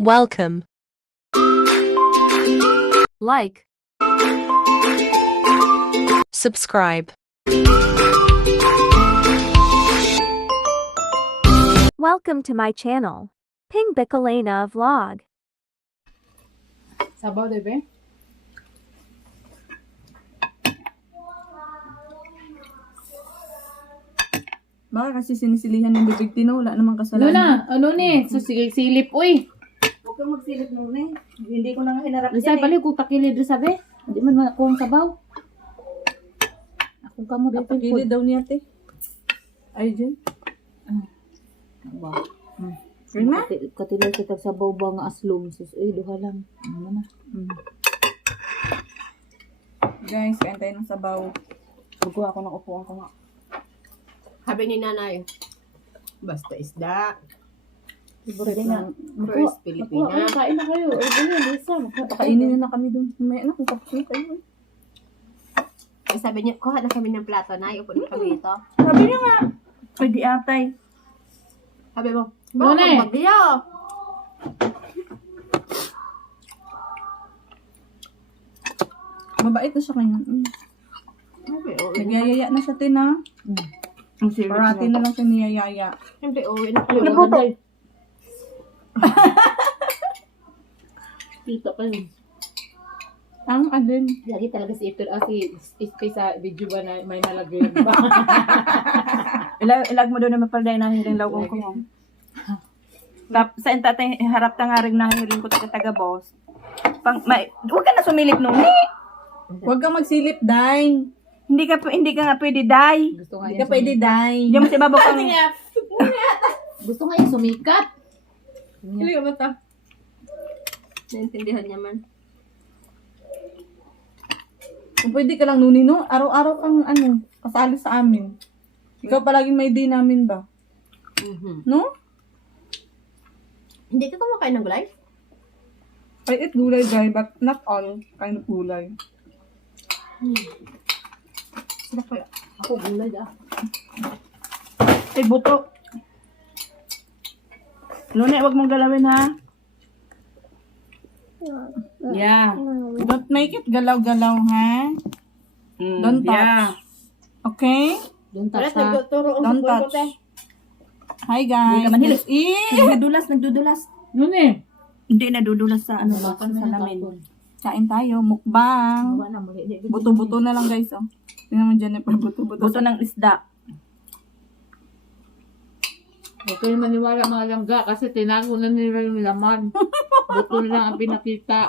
Welcome. Like, Subscribe. welcome to my channel, Ping Bicolena Vlog. Sabaw, bebe. Baka kasi sinisilihan ng bibig Tino, wala namang kasalanan. Luna, ano ni? So, sige, silip, uy. Huwag kang magsilip nung eh. Hindi ko na nga hinarap Lusay, balik ko takilid do sabi. Hindi man ako ang sabaw. Ako ka mo dito. Kapagilid daw niya, te. Ay, dyan. Ba. Kaya na? Katilid sa tagsabaw ba nga aslom. Sus, uy, duha lang. Ano na? Guys, kain tayo ng sabaw. Bago ako ng upuan ko nga. Sabi ni nanay, basta isda, Sige nga. first Pilipina. Kain na kayo. Ay, ganyan, Lisa. Pakainin na lang kami dun. May anak, kung kapag kayo. Ay, sabi niya, kuha na kami ng plato na, upo na kami ito. Sabi niya nga, pwede atay. Sabi mo, Ano bakit eh? bagyo? Mabait na siya ngayon. Sabi, oo. Nagyayaya na siya, Tina. Ang silip Parati na lang siya niyayaya. Siyempre, uwi na Ay, kami. maganda. Tito ka yun. Ang alin. Lagi talaga si Ito, si sa video ba na may nalagyan ba? Ilag mo doon na mapalday na hiling lawong ko. Sa entatay, harap ta nga rin na hiling ko taga boss. Huwag ka na sumilip nung Huwag kang magsilip, Day. Hindi ka nga pwede, Day. Gusto nga Hindi yan ka pwede, sumikat. Day. Diyan mo si Babo kang... Gusto nga yung sumikat. Hindi ka ba ta? Naintindihan niya man. Kung pwede ka lang nuni, no? Araw-araw kang kasali sa amin. Ikaw palaging may day namin ba? No? Hindi ka kumakain ng gulay? I eat gulay, Day, but not all kind of gulay. Sila kaya. Ako gulay ah. Ay, buto. Lune, wag mong galawin, ha? Yeah. Don't make it galaw-galaw, ha? Don't touch. Yeah. Okay? Don't Pares, touch ha. nagtuturo ko sa Don't buwan ko, touch. te. Hi, guys. Hindi ka manhilis. Nagdudulas. Ano eh? Hindi, nadudulas sa Bakit sa na lamin. tapon? Kain tayo, mukbang. Wala na, muli. Buto-buto na lang, guys, oh. Tingnan mo, Jennifer, buto-buto. Buto ng isda. Huwag kayo maniwala mga langga kasi tinago na nila yung laman. Buto lang ang pinakita.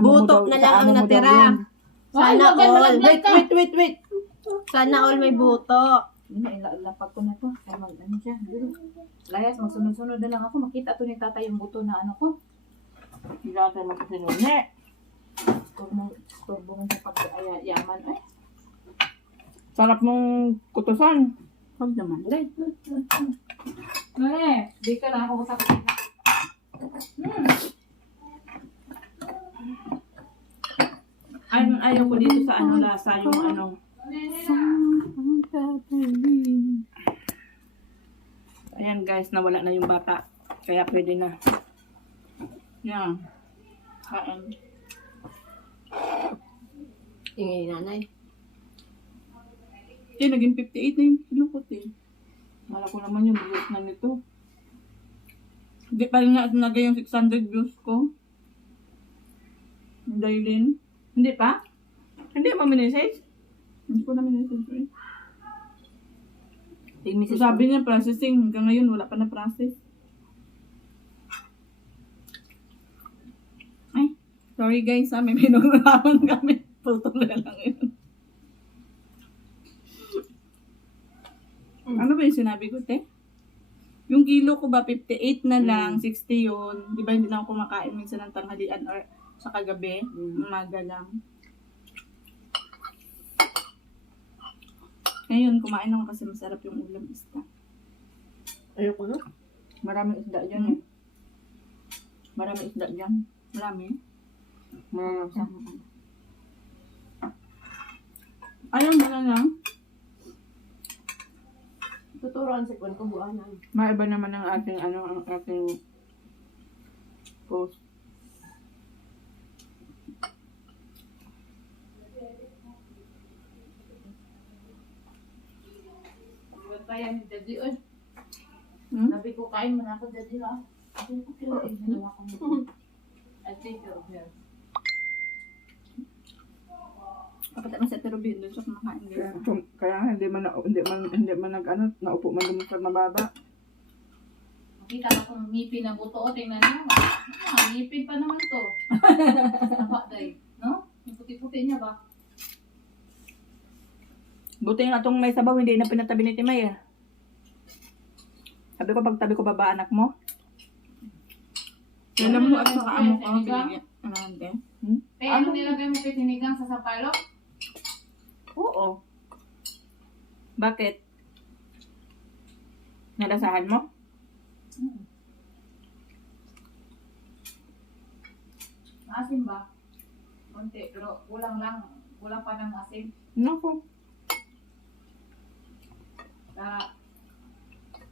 Buto na lang ang natira. Sana all. Wait. Sana all may buto. Ilapag ko na to. Ano siya? Layas, magsunod-sunod na lang ako. Makita to ni tatay yung buto na ano ko. Hindi natin magkasinune. Turbo ng pag-yaman. Ay, Sarap mong kutusan. Huwag naman. Nene, di ka na ako sa kusina. Ayaw ko dito sa lasa, yung Ayan guys, nawala na yung bata. Kaya pwede na. Yan. Kain. Ingay ni nanay. Naging 58 na yung lukot Mala ko naman yung views na nito. Hindi pa rin nga nagay yung 600 views ko. Dailin. Hindi pa? Hindi mo minisage? Hindi ko na minisage. So, sabi niya processing. Hanggang ngayon wala pa na process. Ay, sorry guys may pinag-ulaman kami. Putol na lang yun. Ano ba yung sinabi ko, te? Yung kilo ko ba, 58 na lang, 60 yun. Di ba hindi na ako kumakain minsan ng tanghalian or sa kagabi, umaga lang. Ngayon, kumain ako kasi masarap yung ulam isda. Ayoko na. Maraming isda dyan eh. Maraming isda dyan. Marami. Ayaw mo na lang. Tuturuan sa kwan ko buwanan. Maiba naman ang ating Post. Kaya ni Daddy, oy. Hmm? Sabi ko, kain mo na ako, Daddy, ha? Sabi ko, okay, ginawa ko mo. I take care of her. Dapat naman sa terubin doon sa kumakain Kaya, dito. kaya nga, hindi man nag-ano, naupo man dun sa nababa. Makita ka kung ngipin na buto, o tingnan mo. Ngipin pa naman to. Taba, day. No? Yung puti-puti niya ba? Buti nga itong may sabaw, hindi na pinatabi ni Timay ah. Sabi ko, pag tabi ko baba anak mo. Alam mo, at saka amo ko, binigyan. Ano, hindi? Kaya ano nilagay mo kay sinigang sa sapalo? Oo. Bakit? Nalasahan mo? Maasim ba? Konti, pero kulang lang. Kulang pa ng asim. Naku.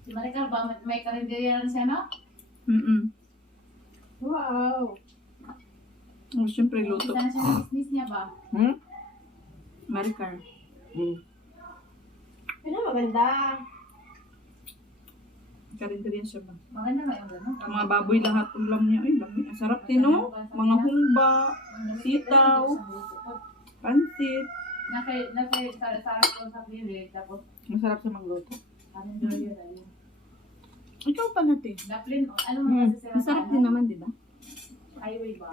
Si Maricar ba, may karinderya rin siya, no? Wow! Oh, siyempre luto. Saan siya business niya ba? Maricar. Ano maganda? Karinderya siya ba? Maganda nga yung gano'n. Mga baboy lahat ulam niya. Ay, dami. Ang sarap din, no? Mga humba, sitaw, pansit. Nasa sarap ko sa pili, tapos Masarap sa magluto. karinderya na yun. Ikaw pa natin. Daplin, ano mo kasi sila Masarap din naman, di ba? highway ba?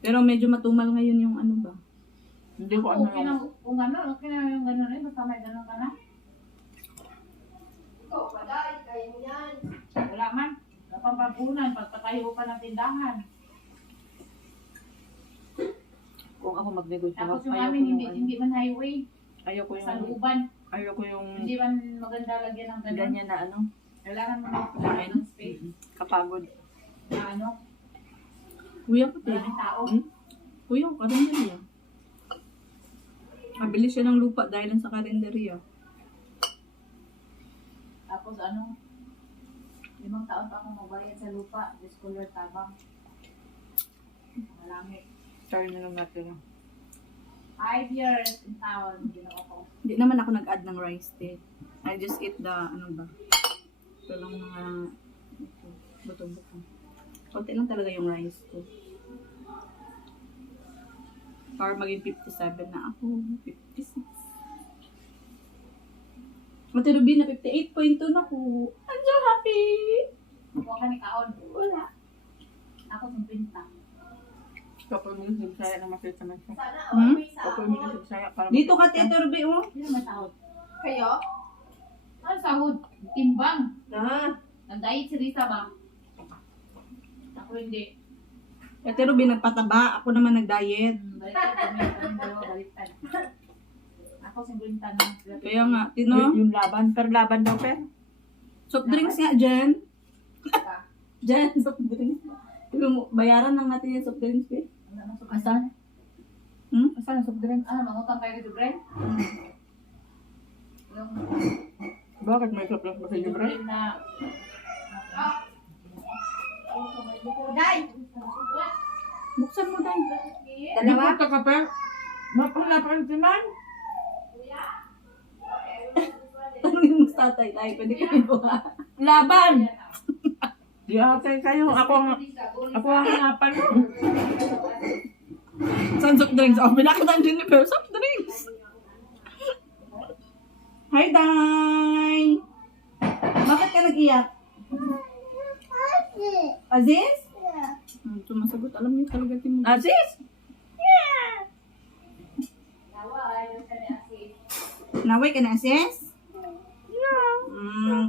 Pero medyo matumal ngayon yung ano ba? Hindi ko ano. Okay na, kung gano'n, okay na yung gano'n rin, basta may gano'n ka na. Ikaw, paday, kaya mo yan. Wala man. Kapampangunan, pagpatayo pa ng tindahan. Kung ako magnegosyo, Tapos yung amin, hindi man highway, ayoko sa yung, looban. ayoko yung Hindi man maganda lagyan ng gano'n. ganyan na ano, Kailangan mo kumain. ng space Kapagod. na ano, Kuya ko din. maraming tao. Kuya ko, karinderya. Mabili siya ng lupa dahil lang sa karinderya. Tapos ano, 5 taon pa akong magbayad sa lupa, discolor tabang. Malangit. Sorry na lang natin. 5 years in town, ginawa ko. Hindi naman ako nag-add ng rice tea. I just eat the, ano ba? Ito lang mga, buto-buto. Konti lang talaga yung rice ko. Para maging 57 na ako. 56. Mati Ruby na 58.2 na ako. I'm so happy! Huwag ka ni Kaon. Wala. Ako 50. Kapag mo sa Bisaya na masaya naman siya. Sana Hmm? all may Kapag mo sa sahod. Bisaya para Dito ka, Tito Ruby, oh. Hindi naman sahod. Kayo? Ano sahod? Timbang. Ah. Nag-diet si Risa ba? Ako hindi. Tito Ruby, nagpataba. Ako naman nag-diet. Baliktad kami dalawa, baliktad. Ako 50 na. Kaya nga, Tino. yung laban, per laban daw, per. Soft drinks nga, Jen. Jen, soft drinks. Bayaran lang natin yung soft drinks, eh. Asan? Saan ang soft drink? Mangutang kayo dito, Bren? Yung Bakit may soft drink ba sa libre? Bren na... Day! Buksan mo, Day. Dalawa? Ito ka, per. Mapala pa rin si man. Tanungin mo sa tatay, Tay. Pwede kami buha. Laban! Di atay kayo. Ako ang hanapan mo. Saan soft drinks? Oh, binakita ang Jennifer. Soft drinks. Hi, Day. Bakit ka nag-iyak? Aziz? Sumasagot. Alam niyo talaga si mo. Aziz? Naway ka na, Aziz? Yeah.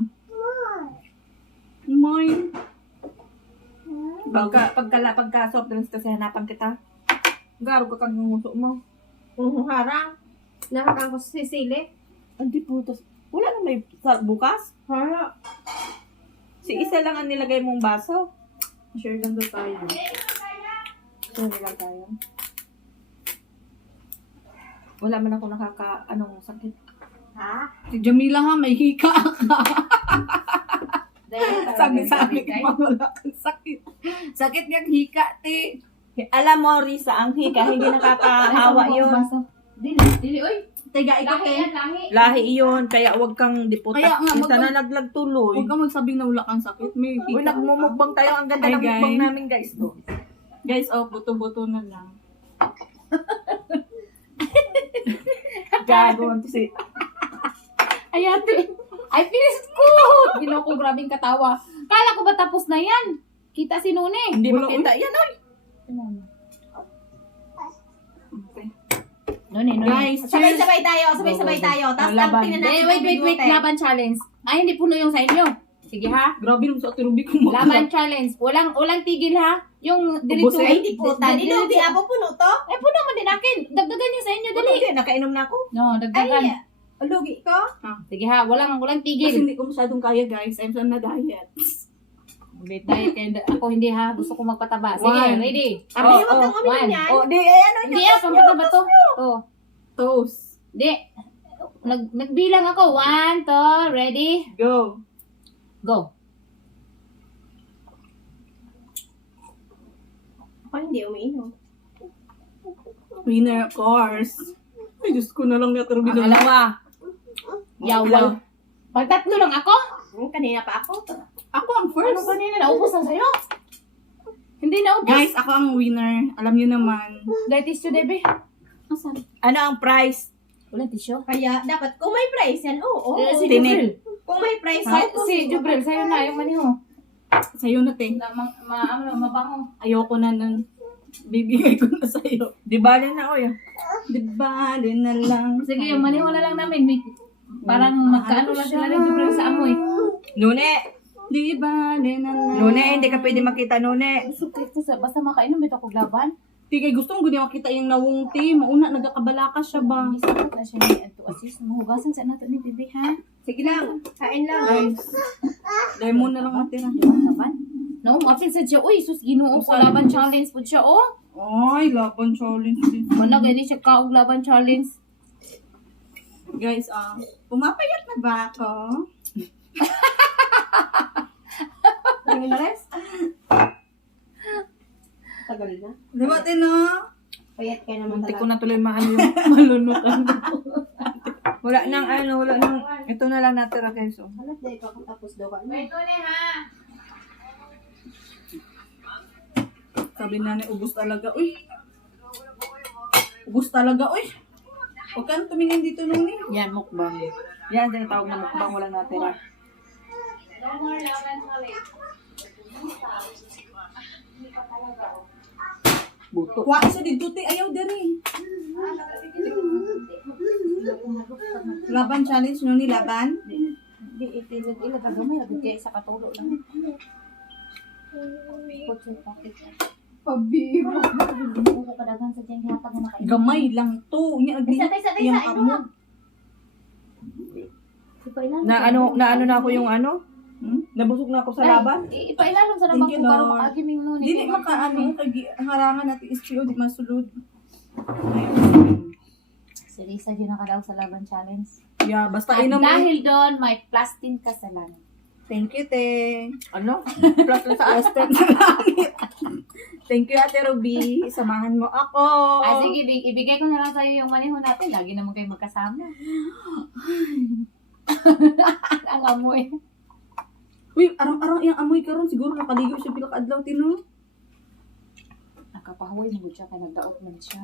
Mine. Pagka soft drinks kasi hanapan kita. Garo ka kang nguso mo. Harang. Nakakang ko sa sisili. Hindi putas. Wala na may bukas? Ha? Si isa lang ang nilagay mong baso. Share lang doon tayo. Share lang tayo. Wala man ako anong sakit. Ha? Si Jamila ha, may hika ka. Sabi-sabi ka pa wala kang sakit. Sakit ng hika, ti. Alam mo, Risa, ang hika, hindi nakakahawa yun. Dili, oy. Tiga, ikaw Lahi yan, lahi. lahi iyon, kaya wag kang diputak. Kaya nga, Minsan na naglag tuloy. Huwag ka magsabing na wala kang sakit. May Uy, nagmumukbang tayo. Ang ganda Ay, ng guys. mukbang namin, guys. To. Guys, buto-buto na lang. Gago, to si... Ay, ate. Ay, finish ko. Ginaw ko, grabing katawa. Kala ko ba tapos na yan? Kita si Nune. Hindi makita. Yan, oy. Nune. Guys, cheers. Sabay-sabay tayo. Tapos ang Laban. tingnan natin. Wait. Laban challenge. Ay, hindi puno yung sa inyo. Sige ha. Grabe naman sa Ate Ruby kung Laban challenge. Walang tigil ha. Yung diretso. Ubos, Ay, di po. Tani no, di ako puno to. Eh, puno man din akin. Dagdagan niyo sa inyo, dali. Hindi, nakainom na ako. No, dagdagan. Ay, lugi ko. Sige ha, walang Kasi tigil. hindi ko masyadong kaya, guys. I'm on na diet. Wait, diet kayo. Ako hindi ha. Gusto ko magpataba. Sige, One. ready. Abi, huwag kang One. uminom yan. Oh, di, ano Hindi ah, pampataba to. To. Toast. Di. Nagbilang ako. 1, 2, ready, Go. go. Ako hindi umiinom. Winner, of course. Ay, Diyos ko na lang ni Ate Ruby. Ang alawa. Yawa. Pagtatlo lang ako? Kanina pa ako. Ako ang Ano first. kanina? Naubos na sa'yo? Hindi naubos. Guys, ako ang winner. Alam niyo naman. Dahil tissue, Debe. Asan? Ano ang price? Walang tissue. Kaya dapat, kung may price yan, oo. Si Tinik. Jubril. Kung may price Si, yan, si Jubril, sa'yo na. Yung maniho. Sa'yo na, te. Mabango. Ayoko na nun. Bibigay ko na sa'yo. Di bale na, oy. Di bale na lang. Sige, yung maniho na lang namin. Parang magkaano lang sila ni Jubril sa amoy. Nune. Di bale na lang. Nune, hindi ka pwede makita, Nune. Basta makainom ito ko laban. Tigay, gusto mo ganyan makita yung nawong te. Mauna, nagkakabalaka siya ba? Hindi sakot na siya ni Anto Asis. Mahugasan sa nato ni Bibi, ha? sige lang. Kain lang. Guys, lemon na lang natira. Laban? No, mapin sa siya. Uy, sus, ginoo ko laban challenge po siya, oh. Ay, laban challenge din. Wala, gani siya kaog laban challenge. Guys, pumapayat na ba ako? Tingin na res. Tagal na. Di ba, te, no? Payat ka naman Hindi ko talaga. na tuloy maano yung Malunukan. wala nang ano, wala nang, ito na lang natira guys. Oh. Halat dahil ka kung tapos daw ka. Wait, ulit, ha? Sabi na ubus talaga. Uy! Ubus talaga, uy! Huwag kang tumingin dito, Nuni. Yan, mukbang. Yan, tinatawag na mukbang, wala natira. No more laban challenge. Buto. Kuha siya dito, te. Ayaw din Laban challenge, Nuni, laban. Hindi, itilog-ilog. Gamay, lagod kayo sa katulo lang. Put your pocket. Pabiro. Hindi ko kadagan sa dyan hatag na nakain. Gamay lang to. Niya, yung amo. Na ano na ako yung ano? Nabusog na ako sa laban. Ipailalong sa Thank namang you, kung parang Lord. makagiming nun. Dili makaano, kay harangan natin SPO, di masulod. Si Lisa din nakadaw sa laban challenge. Yeah, basta At inom mo. dahil doon, may plastin ka sa langit. Thank you, te. Ano? Plus na sa Aston sa langit. Thank you, Ate Ruby. Samahan mo ako. Ah, sige, ibigay ko na lang sa'yo yung maniho natin. Lagi naman kayo magkasama. Ang amoy. Uy, arang-arang yung amoy karon siguro nakaligo siya pila kaadlaw tino. Nakapahuwi mo siya, kaya nagdaot man siya.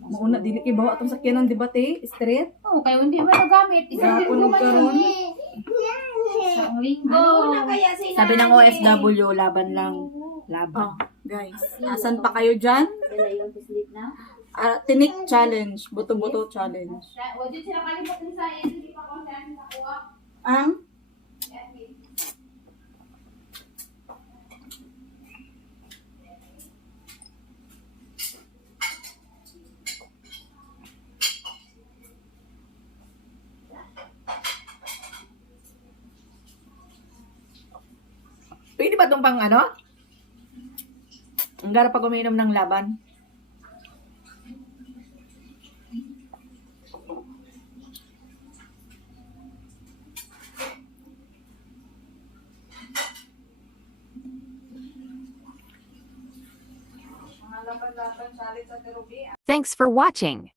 Mauna dili kay bawa atong sakyanan di ba te? Straight. Oo, kayo hindi ba nagamit? Isang Gapon linggo man karon. yun. Isang linggo. Ano na kaya si Sabi ng OFW, laban lang. Laban. Oh, guys, asan pa kayo diyan? Kaya yung sleep na. Tinik challenge, buto-buto challenge. Huwag din sila kalimutan sa hindi pa ko siya nakuha. Ang Pwede ba itong pang ano? Ang gara pag uminom ng laban. Thanks for watching.